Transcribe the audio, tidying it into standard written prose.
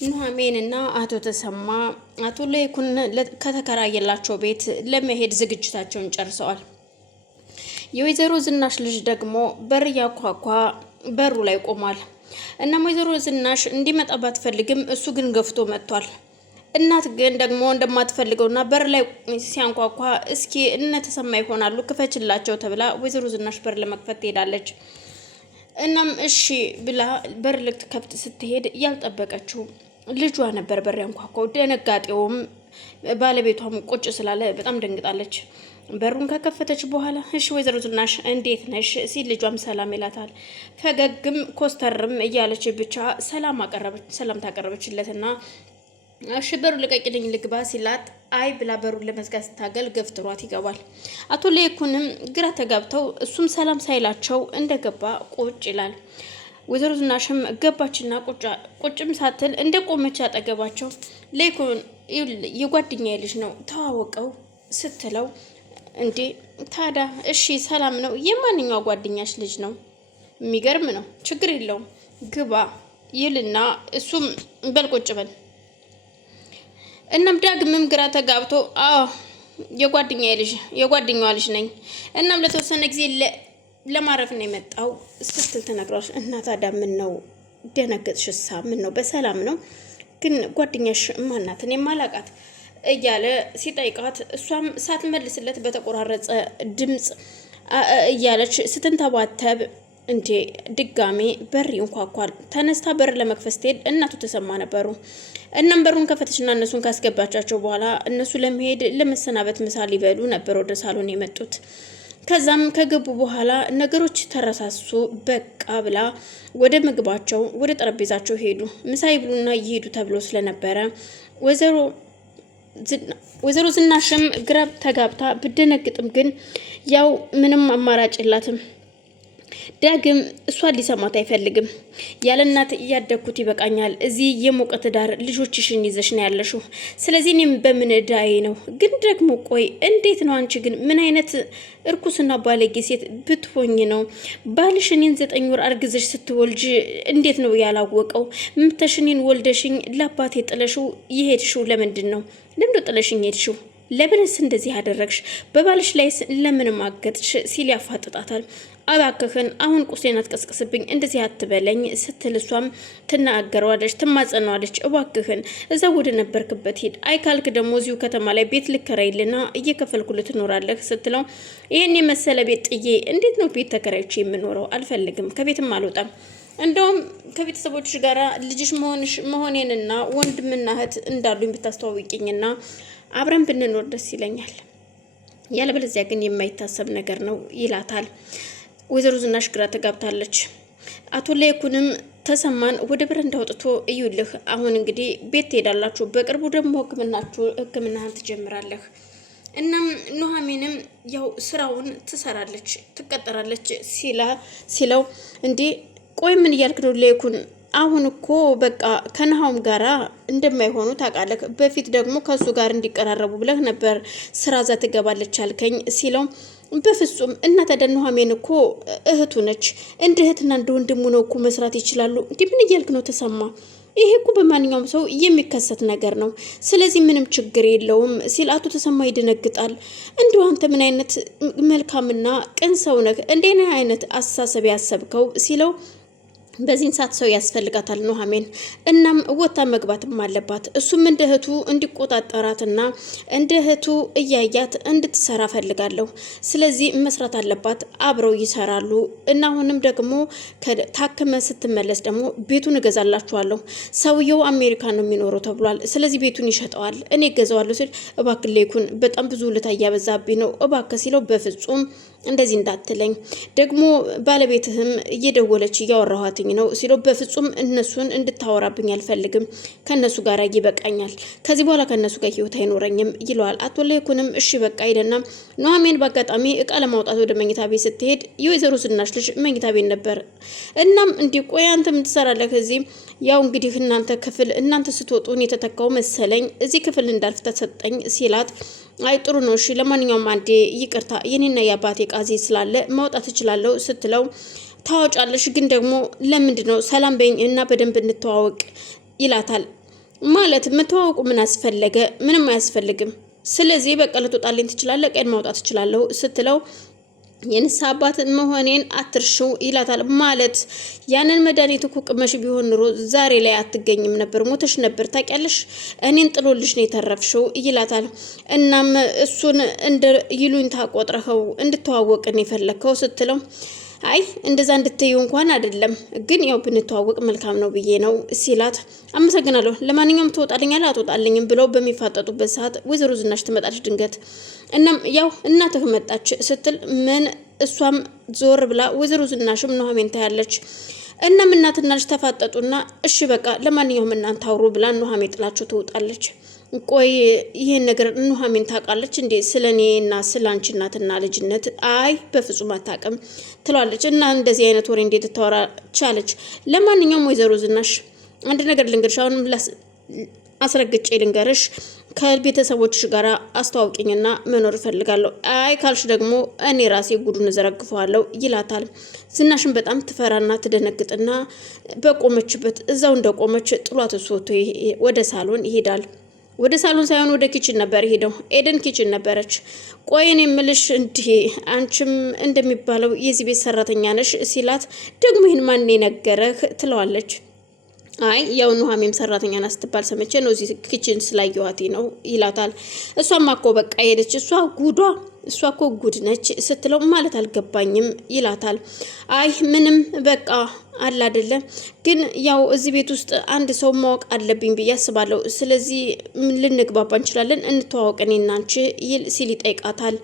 ኑሐሚንና አቶ ተሰማ አቶ ለይኩን ከተከራየላቸው ቤት ለመሄድ ዝግጅታቸውን ጨርሰዋል። የወይዘሮ ዝናሽ ልጅ ደግሞ በር ያኳኳ በሩ ላይ ቆሟል። እናም ወይዘሮ ዝናሽ እንዲመጣ ባትፈልግም እሱ ግን ገፍቶ መጥቷል። እናት ግን ደግሞ እንደማትፈልገውና በር ላይ ሲያንኳኳ እስኪ እነ ተሰማ ይሆናሉ ክፈችላቸው ተብላ ወይዘሮ ዝናሽ በር ለመክፈት ትሄዳለች። እናም እሺ ብላ በር ልትከፍት ስትሄድ ያልጠበቀችው ልጇ ነበር በር ያንኳኳው። ደነጋጤውም ባለቤቷም ቁጭ ስላለ በጣም ደንግጣለች። በሩን ከከፈተች በኋላ እሺ ወይዘሮ ዝናሽ እንዴት ነሽ ሲል ልጇም ሰላም ይላታል። ፈገግም ኮስተርም እያለች ብቻ ሰላም ታቀረበችለትና እሺ በሩ ልቀቂልኝ ልግባ ሲላት አይ ብላ በሩን ለመዝጋት ስታገል ገፍትሯት ይገባል። አቶ ለይኩንም ግራ ተጋብተው እሱም ሰላም ሳይላቸው እንደገባ ቁጭ ይላል። ወይዘሮ ዝናሽም ገባችና ቁጭም ሳትል እንደ ቆመች አጠገባቸው ለይኩን የጓደኛዬ ልጅ ነው ተዋወቀው ስትለው እንዴ ታዳ እሺ ሰላም ነው የማንኛው ጓደኛሽ ልጅ ነው? የሚገርም ነው ችግር የለውም ግባ ይልና እሱም በል ቁጭ በል። እናም ዳግምም ግራ ተጋብቶ አዎ የጓደኛዋ ልጅ ነኝ እናም ለተወሰነ ጊዜ ለማረፍ ነው የመጣው ስትል ተነግራሽ እና ታዲያ ምን ነው ደነገጥሽሳ? ምን ነው በሰላም ነው? ግን ጓደኛሽ ማናት? እኔ ማላቃት እያለ ሲጠይቃት እሷም ሳትመልስለት በተቆራረጸ ድምጽ እያለች ስትንተባተብ እንዴ ድጋሜ በር ይንኳኳል። ተነስታ በር ለመክፈት ስትሄድ እናቱ ተሰማ ነበሩ። እናም በሩን ከፈተችና እነሱን ካስገባቻቸው በኋላ እነሱ ለመሄድ ለመሰናበት ምሳ ሊበሉ ነበር ወደ ሳሎን የመጡት። ከዛም ከገቡ በኋላ ነገሮች ተረሳሱ። በቃ ብላ ወደ ምግባቸው ወደ ጠረጴዛቸው ሄዱ። ምሳ ይብሉና ይሄዱ ተብሎ ስለነበረ ወይዘሮ ዝናሽም ግራ ተጋብታ ብደነግጥም ግን ያው ምንም አማራጭ የላትም። ዳግም እሷን ሊሰማት አይፈልግም። ያለ እናት እያደግኩት ይበቃኛል። እዚህ የሞቀ ትዳር ልጆችሽን ይዘሽ ነው ያለሽው። ስለዚህ እኔም በምን እዳዬ ነው? ግን ደግሞ ቆይ እንዴት ነው አንቺ ግን ምን አይነት እርኩስና ባለጌ ሴት ብትሆኝ ነው ባልሽ እኔን 9 ወር አርግዘሽ ስትወልጅ እንዴት ነው ያላወቀው? ምተሽኔን ወልደሽኝ ለአባቴ ጥለሽው የሄድሽው ለምንድን ነው? ለምንድን ነው ጥለሽኝ ሄድሽው? ለምንስ እንደዚህ አደረግሽ? በባልሽ ላይ ለምን ማገጥሽ? ሲል ያፋጥጣታል። አባክህን አሁን ቁሴን አትቀስቅስብኝ እንደዚህ አትበለኝ ስትል እሷም ትናገረዋለች፣ ትማጸነዋለች። እባክህን እዛ ወደ ነበርክበት ሂድ፣ አይ ካልክ ደግሞ እዚሁ ከተማ ላይ ቤት ልከራይልና እየከፈልኩልህ ትኖራለህ ስትለው ይሄን የመሰለ ቤት ጥዬ እንዴት ነው ቤት ተከራይቼ የምኖረው? አልፈልግም፣ ከቤትም አልወጣም። እንደውም ከቤተሰቦች ጋር ልጅሽ መሆኔንና ወንድምና እህት እንዳሉኝ ብታስተዋውቂኝና አብረን ብንኖር ደስ ይለኛል። ያለበለዚያ ግን የማይታሰብ ነገር ነው ይላታል። ወይዘሮ ዝናሽ ግራ ተጋብታለች። አቶ ለይኩንም ተሰማን ወደ በረንዳ አውጥቶ እዩልህ አሁን እንግዲህ ቤት ትሄዳላችሁ፣ በቅርቡ ደግሞ ሕክምናህን ትጀምራለህ። እናም ኑሐሚንም ያው ስራውን ትሰራለች ትቀጠራለች ሲለው እንዴ ቆይ ምን እያልክ ነው ለይኩን? አሁን እኮ በቃ ከነሐውም ጋራ እንደማይሆኑ ታውቃለህ። በፊት ደግሞ ከሱ ጋር እንዲቀራረቡ ብለህ ነበር ስራ ዛ ትገባለች አልከኝ ሲለው በፍጹም እናት ታዲያ ኑሐሚን እኮ እህቱ ነች። እንደ እህትና እንደ ወንድሙ ነው እኮ መስራት ይችላሉ። እንዲህ ምን እያልክ ነው ተሰማ? ይሄ እኮ በማንኛውም ሰው የሚከሰት ነገር ነው። ስለዚህ ምንም ችግር የለውም ሲል አቶ ተሰማ ይደነግጣል። እንዲሁ አንተ ምን አይነት መልካምና ቅን ሰው ነህ? እንዴ አይነት አስተሳሰብ ያሰብከው ሲለው በዚህን ሰዓት ሰው ያስፈልጋታል ኑሐሚን። እናም ወታ መግባትም አለባት። እሱም እንደ እህቱ እንዲቆጣጠራትና እንደ እህቱ እያያት እንድትሰራ ፈልጋለሁ። ስለዚህ መስራት አለባት። አብረው ይሰራሉ እና አሁንም ደግሞ ታክመ ስትመለስ ደግሞ ቤቱን እገዛላችኋለሁ። ሰውየው አሜሪካ ነው የሚኖረው ተብሏል። ስለዚህ ቤቱን ይሸጠዋል፣ እኔ እገዛዋለሁ ሲል እባክህ ለይኩን በጣም ብዙ ውለታ እያበዛብኝ ነው እባክህ ሲለው በፍጹም እንደዚህ እንዳትለኝ ደግሞ ባለቤትህም እየደወለች እያወራኋትኝ ነው ሲለው በፍጹም እነሱን እንድታወራብኝ አልፈልግም፣ ከነሱ ጋር ይበቃኛል፣ ከዚህ በኋላ ከነሱ ጋር ህይወት አይኖረኝም ይለዋል። አቶ ለይኩንም እሺ በቃ ሄደና ኑሐሚን በአጋጣሚ እቃ ለማውጣት ወደ መኝታ ቤት ስትሄድ የወይዘሮ ዝናሽ ልጅ መኝታ ቤት ነበር። እናም እንዲህ ቆይ አንተ ምን ትሰራለህ እዚህ? ያው እንግዲህ እናንተ ስትወጡን የተተካው መሰለኝ እዚህ ክፍል እንዳልፍ ተሰጠኝ ሲላት አይ ጥሩ ነው እሺ ለማንኛውም አንዴ ይቅርታ የኔና የአባቴ ቃዜ ስላለ ማውጣት እችላለሁ ስትለው ታወጫለሽ ግን ደግሞ ለምንድን ነው ሰላም በይኝ እና በደንብ እንተዋወቅ ይላታል። ማለት የምትዋወቁ ምን አስፈለገ? ምንም አያስፈልግም። ስለዚህ በቃ ልትወጣልኝ ትችላለህ፣ ቀን ማውጣት ትችላለሁ ስትለው የንስሐ አባት መሆኔን አትርሽው ይላታል። ማለት ያንን መድኃኒት እኮ ቅመሽ ቢሆን ኑሮ ዛሬ ላይ አትገኝም ነበር፣ ሞተሽ ነበር ታውቂያለሽ። እኔን ጥሎልሽ ነው የተረፍሽው ይላታል። እናም እሱን እንደ ይሉኝታ ቆጥረኸው እንድተዋወቅን የፈለግከው ስትለው አይ እንደዛ እንድትዩ እንኳን አይደለም፣ ግን ያው ብንተዋወቅ መልካም ነው ብዬ ነው ሲላት፣ አመሰግናለሁ፣ ለማንኛውም ትወጣልኛለህ አትወጣልኝም ብለው በሚፋጠጡበት ሰዓት ወይዘሮ ዝናሽ ትመጣለች ድንገት። እናም ያው እናትህ መጣች ስትል ምን እሷም ዞር ብላ ወይዘሮ ዝናሽም ኑሐሚን ታያለች። እናም እናትና ልጅ ተፋጠጡና እሺ በቃ ለማንኛውም እናንተ አውሩ ብላ ኑሐሚን ጥላቸው ትወጣለች። ቆይ ይሄን ነገር ኑሐሚን ታውቃለች እንዴ ስለ እኔና ስለ አንቺ እናትና ልጅነት? አይ በፍጹም አታውቅም ትላለች። እና እንደዚህ አይነት ወሬ እንዴት ታወራ ቻለች? ለማንኛውም ወይዘሮ ዝናሽ አንድ ነገር ልንገርሽ፣ አሁንም አስረግጬ ልንገርሽ፣ ከቤተሰቦችሽ ጋር አስተዋውቂኝና መኖር እፈልጋለሁ። አይ ካልሽ ደግሞ እኔ ራሴ ጉዱን እዘረግፈዋለሁ ይላታል። ዝናሽን በጣም ትፈራና ትደነግጥና በቆመችበት እዛው እንደቆመች ጥሏት ወጥቶ ወደ ሳሎን ይሄዳል። ወደ ሳሎን ሳይሆን ወደ ኪችን ነበር ሄደው። ኤደን ኪችን ነበረች። ቆይን የምልሽ እንዲህ አንቺም እንደሚባለው የዚህ ቤት ሰራተኛ ነሽ ሲላት፣ ደግሞ ይህን ማን ነገረህ ትለዋለች። አይ ያው ኑሐሚን ሰራተኛ ናት ስትባል ሰምቼ ነው እዚህ ኪችን ስላየኋት ነው ይላታል። እሷማ እኮ በቃ ሄደች፣ እሷ እኮ ጉድ ነች ስትለው ማለት አልገባኝም ይላታል። አይ ምንም በቃ አለ አይደለም፣ ግን ያው እዚህ ቤት ውስጥ አንድ ሰው ማወቅ አለብኝ ብዬ አስባለሁ። ስለዚህ ልንግባባ እንችላለን፣ እንተዋወቅ እኔና አንቺ ሲል ይጠይቃታል።